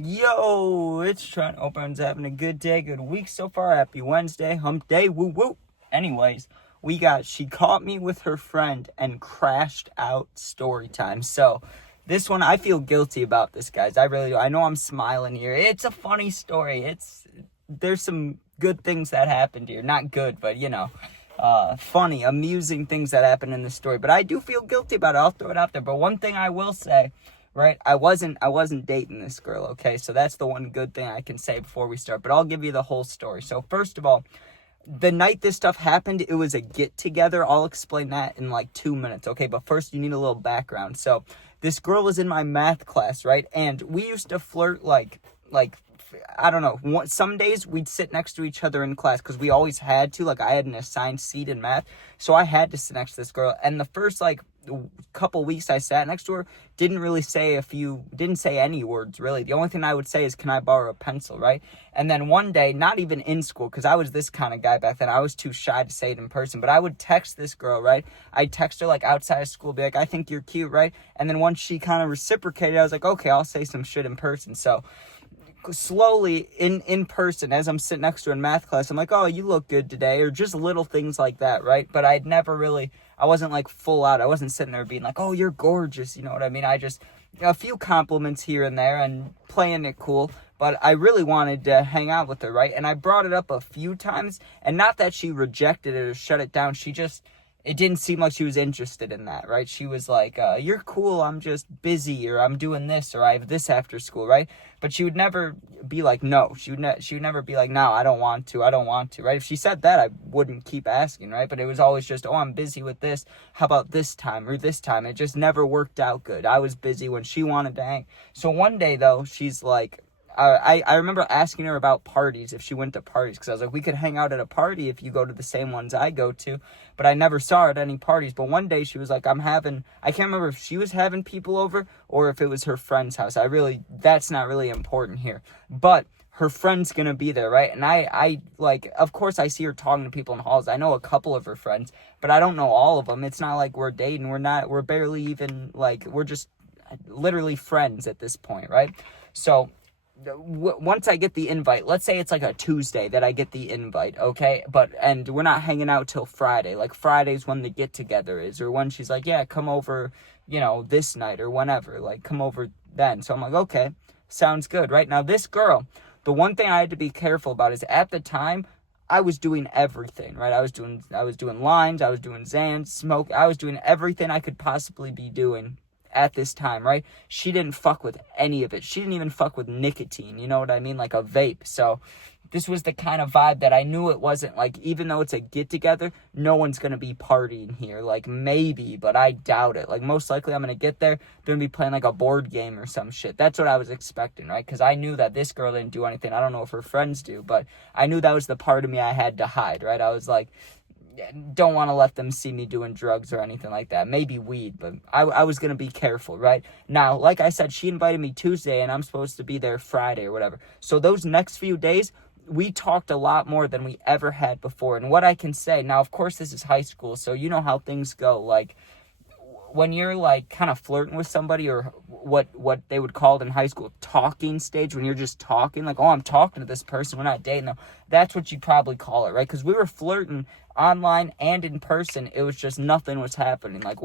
Yo, it's Trent. Hope everyone's having a good day, good week so far. Happy Wednesday, hump day, woo woo. Anyways, she caught me with her friend and crashed out story time. So, this one, I feel guilty about this, guys. I really do. I know I'm smiling here. It's a funny story. There's some good things that happened here. Not good, but funny, amusing things that happened in the story. But I do feel guilty about it. I'll throw it out there. But one thing I will say, right? I wasn't dating this girl, okay? So that's the one good thing I can say before we start. But I'll give you the whole story. So first of all, the night this stuff happened, it was a get-together. I'll explain that in like 2 minutes, okay? But first, you need a little background. So this girl was in my math class, right? And we used to flirt like I don't know. Some days we'd sit next to each other in class because we always had to. Like, I had an assigned seat in math, so I had to sit next to this girl. And the first couple weeks I sat next to her, didn't say any words really. The only thing I would say is, "Can I borrow a pencil?" Right? And then one day, not even in school, because I was this kind of guy back then. I was too shy to say it in person, but I would text this girl, right? I'd text her like outside of school, be like, "I think you're cute," right? And then once she kind of reciprocated, I was like, "Okay, I'll say some shit in person." So slowly in person, as I'm sitting next to her in math class, I'm like, "Oh, you look good today," or just little things like that, right? But I wasn't like full out. I wasn't sitting there being like, "Oh, you're gorgeous," you know what I mean? I just, a few compliments here and there and playing it cool. But I really wanted to hang out with her, right? And I brought it up a few times, and not that she rejected it or shut it down. It didn't seem like she was interested in that, right? She was like, "You're cool, I'm just busy," or "I'm doing this," or "I have this after school," right? But she would never be like, no. She would never be like, "No, I don't want to, right? If she said that, I wouldn't keep asking, right? But it was always just, "Oh, I'm busy with this. How about this time or this time?" It just never worked out good. I was busy when she wanted to hang. So one day, though, she's like, I remember asking her about parties, if she went to parties, because I was like, "We could hang out at a party if you go to the same ones I go to," but I never saw her at any parties. But one day she was like, I can't remember if she was having people over or if it was her friend's house. That's not really important here, but her friend's gonna be there, right? And I of course I see her talking to people in halls. I know a couple of her friends, but I don't know all of them. It's not like we're dating. We're barely even, we're just literally friends at this point, right? So once I get the invite, let's say it's like a Tuesday that I get the invite, okay? And we're not hanging out till Friday. Like, Friday's when the get together is, or when she's like, "Yeah, come over, this night," or whenever, like, come over then. So I'm like, okay, sounds good, right? Now, this girl, the one thing I had to be careful about is, at the time, I was doing everything, right? I was doing lines, I was doing Xans, smoke, I was doing everything I could possibly be doing at this time, right? She didn't fuck with any of it. She didn't even fuck with nicotine, you know what I mean? Like a vape. So this was the kind of vibe that I knew it wasn't like, even though it's a get together, no one's going to be partying here. Like, maybe, but I doubt it. Like, most likely I'm going to get there, they're going to be playing like a board game or some shit. That's what I was expecting, right? Because I knew that this girl didn't do anything. I don't know if her friends do, but I knew that was the part of me I had to hide, right? I was like, don't want to let them see me doing drugs or anything like that. Maybe weed, but I was going to be careful, right? Now, like I said, she invited me Tuesday, and I'm supposed to be there Friday or whatever. So those next few days, we talked a lot more than we ever had before. And what I can say, now, of course, this is high school, so you know how things go. Like, when you're like kind of flirting with somebody, or what they would call it in high school, talking stage, when you're just talking, like, "Oh, I'm talking to this person, we're not dating them," that's what you probably call it, right? Because we were flirting online and in person. It was just nothing was happening. Like,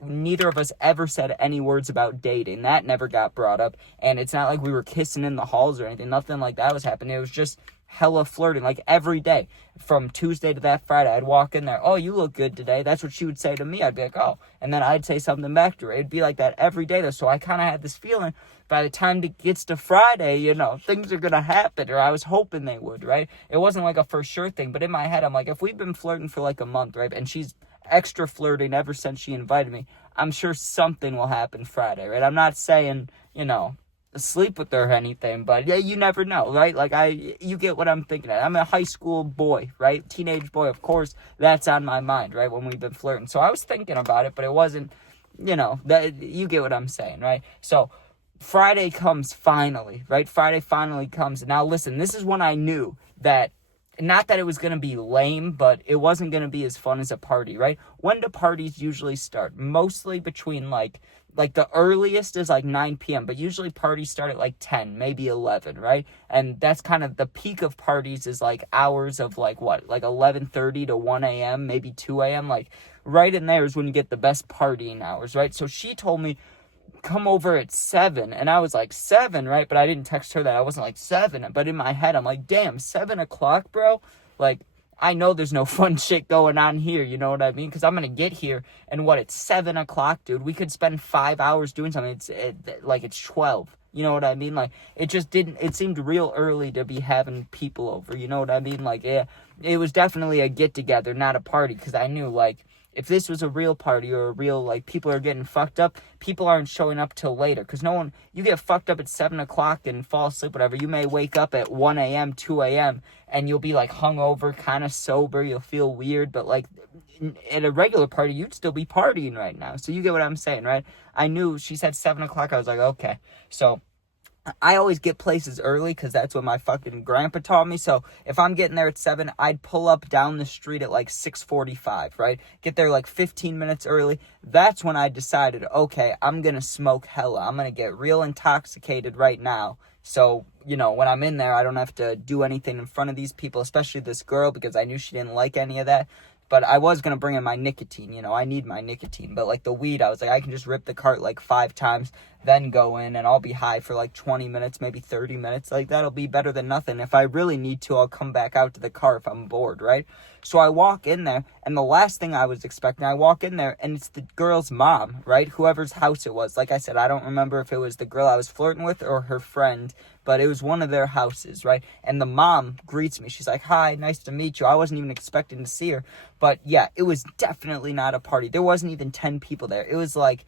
neither of us ever said any words about dating. That never got brought up. And it's not like we were kissing in the halls or anything. Nothing like that was happening. It was just hella flirting, like every day from Tuesday to that Friday. I'd walk in there, "Oh, you look good today." That's what she would say to me. I'd be like, "Oh," and then I'd say something back to her. It'd be like that every day though. So I kind of had this feeling, by the time it gets to Friday, things are gonna happen, or I was hoping they would, right? It wasn't like a for sure thing, but in my head, I'm like, if we've been flirting for like a month, right, and she's extra flirting ever since she invited me, I'm sure something will happen Friday, right? I'm not saying, sleep with her or anything, but yeah, you never know, right? Like, you get what I'm thinking of. I'm a high school boy, right? Teenage boy, of course, that's on my mind, right? When we've been flirting. So I was thinking about it, but it wasn't, that, you get what I'm saying, right? So Friday comes finally, right? Friday finally comes. Now listen, this is when I knew that, not that it was going to be lame, but it wasn't going to be as fun as a party, right? When do parties usually start? Mostly between like like the earliest is like 9 p.m., but usually parties start at like 10, maybe 11, right? And that's kind of the peak of parties is like hours of like what, like 11:30 to 1 a.m., maybe 2 a.m. Like right in there is when you get the best partying hours, right? So she told me, come over at 7, and I was like, 7, right? But I didn't text her that. I wasn't like 7, but in my head I'm like, damn, 7 o'clock, bro? Like, I know there's no fun shit going on here, you know what I mean? Because I'm gonna get here and what, it's 7 o'clock, dude. We could spend 5 hours doing something. It's 12, you know what I mean? Like, it seemed real early to be having people over, you know what I mean? Like, yeah, it was definitely a get together, not a party, because I knew, like, if this was a real party or a real, like, people are getting fucked up, people aren't showing up till later. Because you get fucked up at 7 o'clock and fall asleep, whatever. You may wake up at 1 a.m., 2 a.m., and you'll be, like, hungover, kind of sober. You'll feel weird. But, like, at a regular party, you'd still be partying right now. So you get what I'm saying, right? I knew she said 7 o'clock. I was like, okay. So I always get places early because that's what my fucking grandpa taught me. So if I'm getting there at 7, I'd pull up down the street at like 6:45, right? Get there like 15 minutes early. That's when I decided, okay, I'm going to smoke hella. I'm going to get real intoxicated right now. So, you know, when I'm in there, I don't have to do anything in front of these people, especially this girl, because I knew she didn't like any of that. But I was going to bring in my nicotine, you know, I need my nicotine. But like the weed, I was like, I can just rip the cart like 5 times, then go in, and I'll be high for like 20 minutes, maybe 30 minutes. Like, that'll be better than nothing. If I really need to, I'll come back out to the car if I'm bored, right? So I walk in there, and the last thing I was expecting, I walk in there, and it's the girl's mom, right? Whoever's house it was. Like I said, I don't remember if it was the girl I was flirting with or her friend, but it was one of their houses, right? And the mom greets me. She's like, hi, nice to meet you. I wasn't even expecting to see her. But yeah, it was definitely not a party. There wasn't even 10 people there. It was like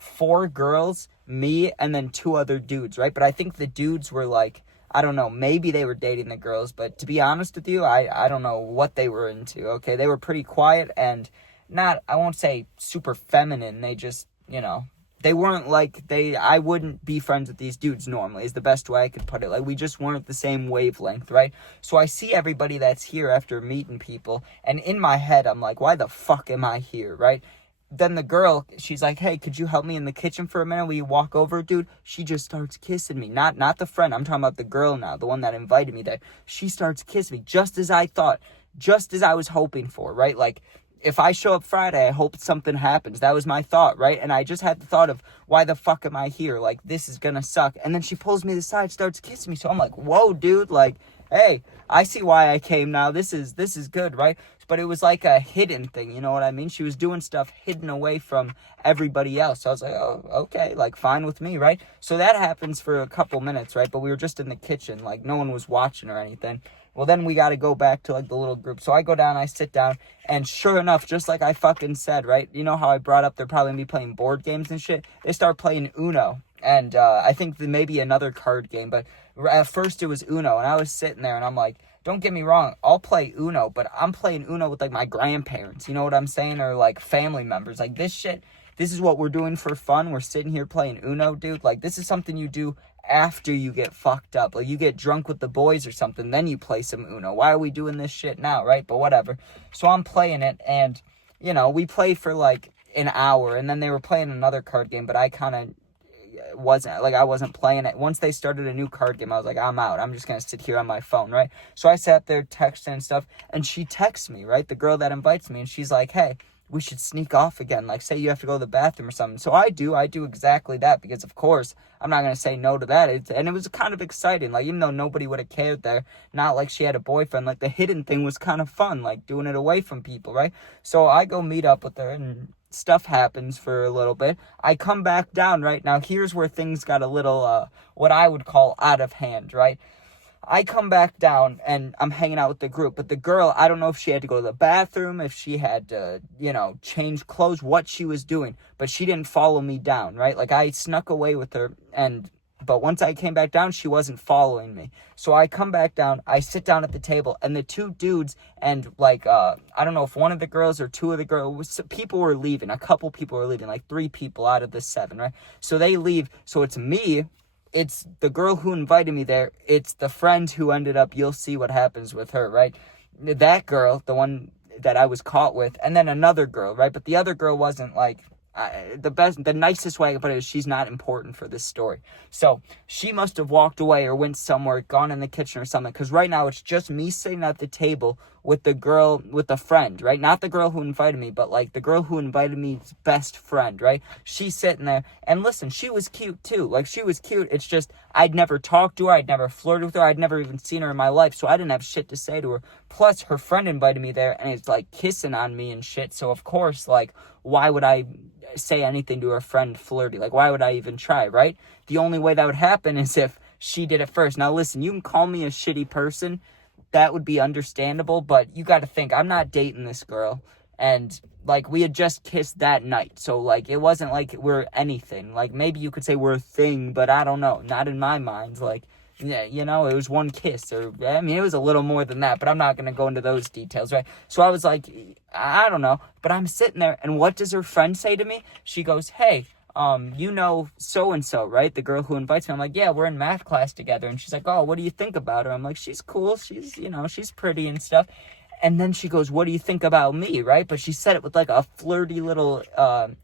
4 girls, me, and then 2 other dudes, right? But I think the dudes were like, I don't know, maybe they were dating the girls, but to be honest with you, I don't know what they were into, okay? They were pretty quiet and not, I won't say super feminine. They just, you know, they weren't like, I wouldn't be friends with these dudes normally, is the best way I could put it. Like, we just weren't the same wavelength, right? So I see everybody that's here after meeting people, and in my head, I'm like, why the fuck am I here, right? Then the girl, she's like, hey, could you help me in the kitchen for a minute? Will you walk over, dude? She just starts kissing me. Not the friend. I'm talking about the girl now, the one that invited me there. She starts kissing me, just as I thought, just as I was hoping for, right? Like, if I show up Friday, I hope something happens. That was my thought, right? And I just had the thought of, why the fuck am I here? Like, this is gonna suck. And then she pulls me to the side, starts kissing me. So I'm like, whoa, dude, like, hey, I see why I came now. This is good, right? But it was like a hidden thing, you know what I mean? She was doing stuff hidden away from everybody else. So I was like, oh, okay, like, fine with me, right? So that happens for a couple minutes, right? But we were just in the kitchen, like, no one was watching or anything. Well, then we got to go back to, like, the little group. So I go down, I sit down, and sure enough, just like I fucking said, right? You know how I brought up they're probably going to be playing board games and shit? They start playing Uno. And I think maybe another card game. But at first it was Uno. And I was sitting there, and I'm like, don't get me wrong, I'll play Uno. But I'm playing Uno with, like, my grandparents. You know what I'm saying? Or, like, family members. Like, this shit, this is what we're doing for fun. We're sitting here playing Uno, dude. Like, this is something you do after you get fucked up. Like, you get drunk with the boys or something, then you play some Uno. Why are we doing this shit now, right? But whatever. So I'm playing it, and, you know, we played for like an hour, and then they were playing another card game, but I kind of I wasn't playing it. Once they started a new card game, I was like, I'm out. I'm just gonna sit here on my phone, right? So I sat there texting and stuff, and she texts me, right? The girl that invites me, and she's like, hey, we should sneak off again. Like, say you have to go to the bathroom or something. So I do exactly that, because of course I'm not going to say no to that. And it was kind of exciting. Like, even though nobody would have cared there, not like she had a boyfriend, like the hidden thing was kind of fun, like doing it away from people, right? So I go meet up with her, and stuff happens for a little bit. I come back down, right? Now here's where things got a little, what I would call out of hand, right? I come back down, and I'm hanging out with the group. But the girl, I don't know if she had to go to the bathroom, if she had to, you know, change clothes, what she was doing. But she didn't follow me down, right? Like, I snuck away with her, but once I came back down, she wasn't following me. So I come back down, I sit down at the table, and the 2 dudes, and, like, I don't know if one of the girls or 2 of the girls, people were leaving. A couple people were leaving, like 3 people out of the 7, right? So they leave. So it's me, it's the girl who invited me there, it's the friend who ended up, you'll see what happens with her, right? That girl, the one that I was caught with, and then another girl, right? But the other girl wasn't, like, the nicest way I can put it is she's not important for this story. So she must have walked away or went somewhere, gone in the kitchen or something. Because right now it's just me sitting at the table with the girl, with a friend, right? Not the girl who invited me, but like the girl who invited me's best friend, right? She's sitting there. And listen, she was cute too. Like, she was cute. It's just I'd never talked to her. I'd never flirted with her. I'd never even seen her in my life. So I didn't have shit to say to her. Plus, her friend invited me there and it's like kissing on me and shit. So of course, like, why would I say anything to her friend flirty? Like, why would I even try, right? The only way that would happen is if she did it first. Now listen, you can call me a shitty person, that would be understandable, but you got to think, I'm not dating this girl, and like, we had just kissed that night, so like, it wasn't like we're anything. Like, maybe you could say we're a thing, but I don't know, not in my mind. Like, yeah, you know, it was one kiss, or I mean, it was a little more than that, but I'm not gonna go into those details, right? So I was like, I don't know, but I'm sitting there, and what does her friend say to me? She goes, hey, you know so-and-so, right? The girl who invites me. I'm like, yeah, we're in math class together. And she's like, oh, what do you think about her? I'm like, she's cool. She's, you know, she's pretty and stuff. And then she goes, what do you think about me, right? But she said it with like a flirty little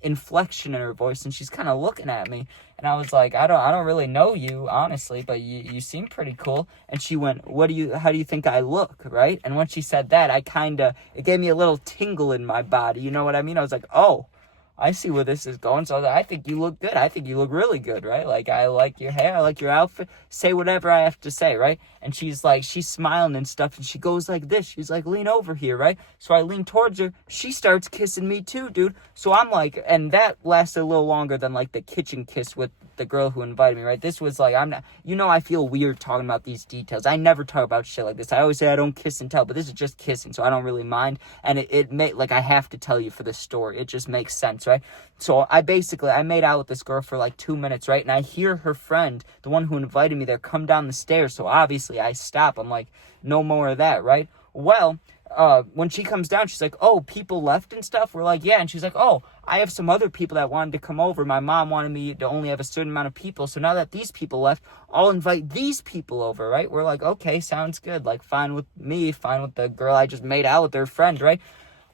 inflection in her voice, and she's kind of looking at me. And I was like, I don't really know you, honestly, but you seem pretty cool. And she went, how do you think I look, right? And when she said that, it gave me a little tingle in my body. You know what I mean? I was like, oh, I see where this is going. So I think you look good. I think you look really good, right? Like, I like your hair. I like your outfit. Say whatever I have to say, right? And she's like, she's smiling and stuff. And she goes like this. She's like, lean over here, right? So I lean towards her. She starts kissing me too, dude. So I'm like, and that lasted a little longer than like the kitchen kiss with the girl who invited me, right? This was like, I'm not, you know, I feel weird talking about these details. I never talk about shit like this. I always say I don't kiss and tell, but this is just kissing, so I don't really mind. And it may, like, I have to tell you for this story. It just makes sense, right? So I made out with this girl for like 2 minutes, right? And I hear her friend, the one who invited me there, come down the stairs. So obviously I stop. I'm like, no more of that, right? Well, when she comes down, she's like, oh, people left and stuff? We're like, yeah. And she's like, oh, I have some other people that wanted to come over. My mom wanted me to only have a certain amount of people. So now that these people left, I'll invite these people over, right? We're like, okay, sounds good. Like, fine with me, fine with the girl I just made out with, her friend, right?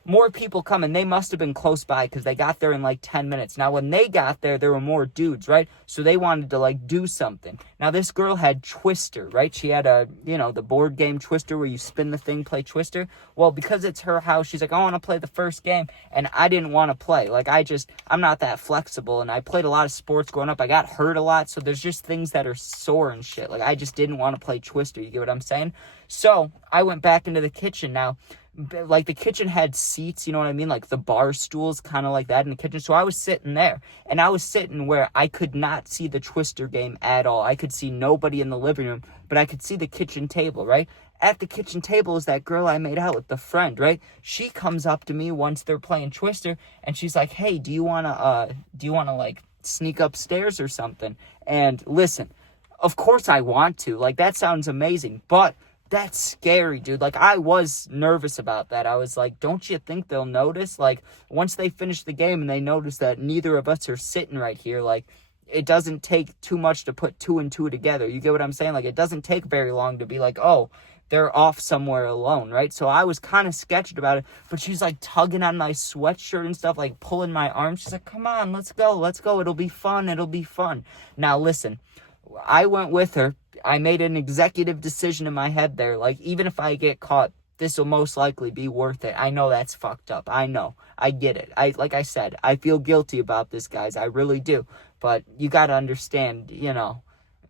More people come, and they must have been close by because they got there in like 10 minutes. Now, when they got there, there were more dudes, right? So they wanted to like do something. Now, this girl had Twister, right? She had the board game Twister where you spin the thing, play Twister. Well, because it's her house, she's like, I want to play the first game. And I didn't want to play. Like, I'm not that flexible. And I played a lot of sports growing up. I got hurt a lot. So there's just things that are sore and shit. Like, I just didn't want to play Twister. You get what I'm saying? So I went back into the kitchen. Now, like, the kitchen had seats, you know what I mean? Like, the bar stools, kind of like that in the kitchen. So I was sitting there, and I was sitting where I could not see the Twister game at all. I could see nobody in the living room, but I could see the kitchen table, right? At the kitchen table is that girl I made out with, the friend, right? She comes up to me once they're playing Twister, and she's like, hey, do you want to, like, sneak upstairs or something? And listen, of course I want to. Like, that sounds amazing, but that's scary, dude. Like, I was nervous about that. I was like, don't you think they'll notice? Like, once they finish the game and they notice that neither of us are sitting right here, like, it doesn't take too much to put two and two together. You get what I'm saying? Like, it doesn't take very long to be like, oh, they're off somewhere alone, right? So I was kind of sketched about it, but she's like tugging on my sweatshirt and stuff, like pulling my arm. She's like, come on, let's go. It'll be fun. Now, listen, I went with her. I made an executive decision in my head there. Like, even if I get caught, this will most likely be worth it. I know that's fucked up. I know. I get it. Like I said, I feel guilty about this, guys. I really do. But you got to understand, you know,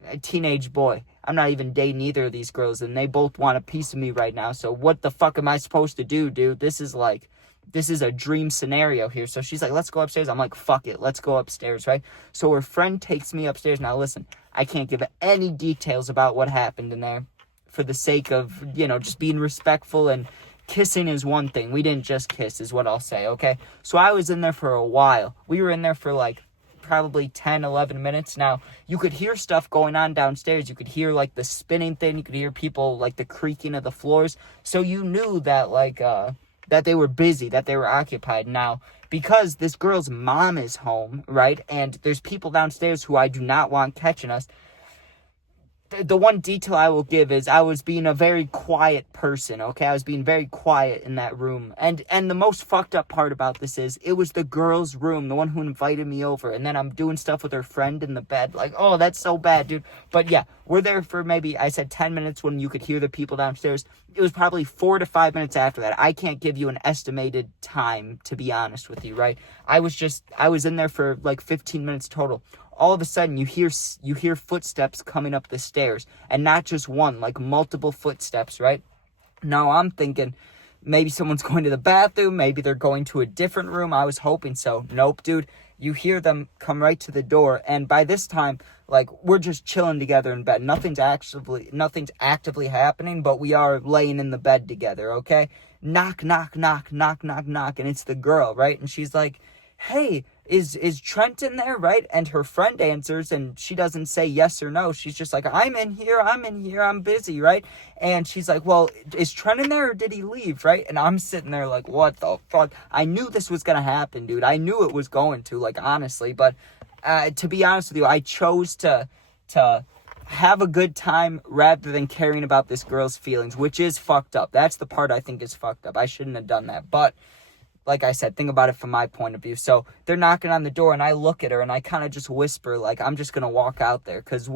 a teenage boy. I'm not even dating either of these girls, and they both want a piece of me right now. So what the fuck am I supposed to do, dude? This is a dream scenario here. So she's like, let's go upstairs. I'm like, fuck it. Let's go upstairs, right? So her friend takes me upstairs. Now, listen, I can't give any details about what happened in there for the sake of, you know, just being respectful, and kissing is one thing. We didn't just kiss is what I'll say, okay? So I was in there for a while. We were in there for like probably 10, 11 minutes. Now, you could hear stuff going on downstairs. You could hear like the spinning thing. You could hear people, like the creaking of the floors. So you knew that like, that they were busy, that they were occupied. Now, because this girl's mom is home, right, and there's people downstairs who I do not want catching us, the one detail I will give is I was being a very quiet person, okay? I was being very quiet in that room. And the most fucked up part about this is it was the girl's room, the one who invited me over. And then I'm doing stuff with her friend in the bed. Like, oh, that's so bad, dude. But yeah, we're there for maybe, I said 10 minutes when you could hear the people downstairs. It was probably 4 to 5 minutes after that. I can't give you an estimated time, to be honest with you, right? I was in there for like 15 minutes total. All of a sudden you hear footsteps coming up the stairs, and not just one, like multiple footsteps, right? Now I'm thinking maybe someone's going to the bathroom, maybe they're going to a different room. I was hoping so. Nope, dude. You hear them come right to the door, and by this time, like, we're just chilling together in bed. Nothing's actively happening, but we are laying in the bed together, okay? Knock, knock, knock, knock, knock, knock, and it's the girl, right? And she's like, hey, is Trent in there, right? And her friend answers, and she doesn't say yes or no. She's just like, I'm in here, I'm busy, right? And she's like, well, is Trent in there, or did he leave, right? And I'm sitting there like, what the fuck? I knew this was gonna happen, dude. I knew it was going to, like, honestly. But to be honest with you, I chose to have a good time rather than caring about this girl's feelings, which is fucked up. That's the part I think is fucked up. I shouldn't have done that. But like I said, think about it from my point of view. So they're knocking on the door, and I look at her, and I kind of just whisper, like, I'm just going to walk out there. Because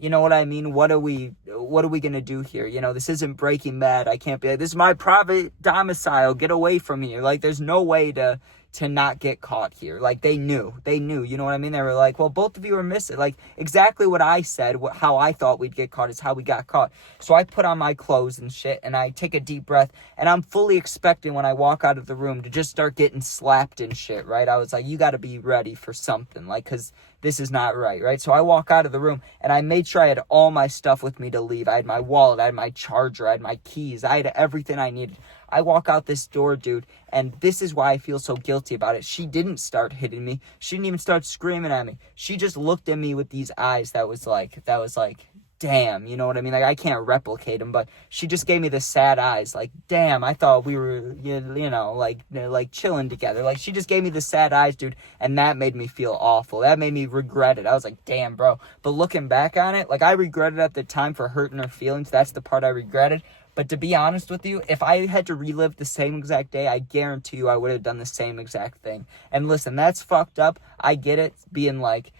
you know what I mean? What are we going to do here? You know, this isn't Breaking Bad. I can't be like, this is my private domicile. Get away from here. Like, there's no way to not get caught here. Like, they knew, you know what I mean? They were like, well, both of you are missing. Like, exactly what I said, how I thought we'd get caught is how we got caught. So I put on my clothes and shit, and I take a deep breath, and I'm fully expecting when I walk out of the room to just start getting slapped and shit, right? I was like, you got to be ready for something, like, because this is not right, right? So I walk out of the room, and I made sure I had all my stuff with me to leave. I had my wallet, I had my charger, I had my keys, I had everything I needed. I walk out this door, dude, and this is why I feel so guilty about it. She didn't start hitting me. She didn't even start screaming at me. She just looked at me with these eyes that was like, damn, you know what I mean? Like, I can't replicate them, but she just gave me the sad eyes, like, damn, I thought we were, you know, like chilling together. Like, she just gave me the sad eyes, dude, and that made me feel awful. That made me regret it. I was like, damn, bro. But looking back on it, like, I regretted at the time for hurting her feelings. That's the part I regretted. But to be honest with you, if I had to relive the same exact day, I guarantee you I would have done the same exact thing. And listen, that's fucked up. I get it, being like,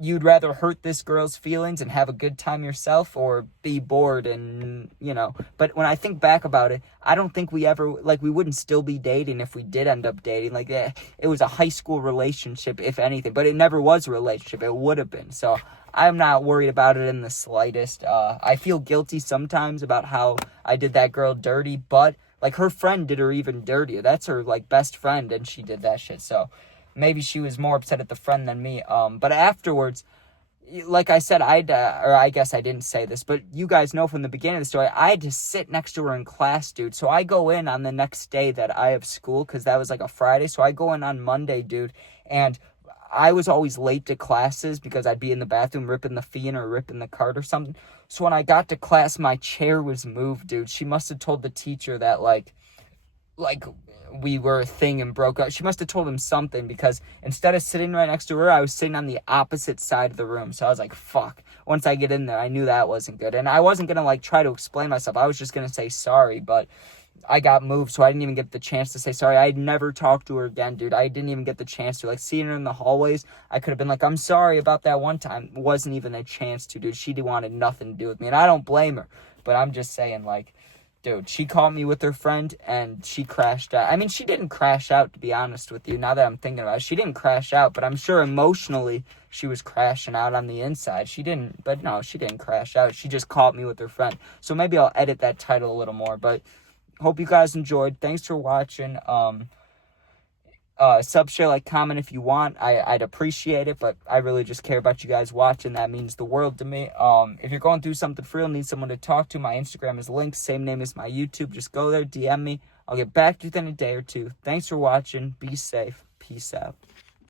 you'd rather hurt this girl's feelings and have a good time yourself, or be bored and, you know. But when I think back about it, I don't think we ever, like, we wouldn't still be dating if we did end up dating. Like, it was a high school relationship, if anything. But it never was a relationship. It would have been. So I'm not worried about it in the slightest. I feel guilty sometimes about how I did that girl dirty, but, like, her friend did her even dirtier. That's her, like, best friend, and she did that shit. So maybe she was more upset at the friend than me. But afterwards, like I said, or I guess I didn't say this, but you guys know from the beginning of the story, I had to sit next to her in class, dude. So I go in on the next day that I have school, because that was like a Friday. So I go in on Monday, dude, and I was always late to classes because I'd be in the bathroom ripping the fiend or ripping the cart or something. So when I got to class, my chair was moved, dude. She must have told the teacher that, like we were a thing and broke up. She must have told him something, because instead of sitting right next to her, I was sitting on the opposite side of the room. So I was like, fuck. Once I get in there, I knew that wasn't good. And I wasn't going to, like, try to explain myself. I was just going to say sorry, but I got moved, so I didn't even get the chance to say sorry. I'd never talked to her again, dude. I didn't even get the chance to. Like, seeing her in the hallways, I could have been like, I'm sorry about that one time. Wasn't even a chance to, dude. She wanted nothing to do with me, and I don't blame her. But I'm just saying, like, dude, she caught me with her friend, and she crashed out. I mean, she didn't crash out, to be honest with you, now that I'm thinking about it. She didn't crash out, but I'm sure emotionally she was crashing out on the inside. She didn't crash out. She just caught me with her friend. So maybe I'll edit that title a little more, but hope you guys enjoyed. Thanks for watching. Sub, share, like, comment if you want. I'd appreciate it, but I really just care about you guys watching. That means the world to me. If you're going through something for real, need someone to talk to, my Instagram is linked, same name as my YouTube. Just go there, DM me. I'll get back to you within a day or two. Thanks for watching. Be safe. Peace out.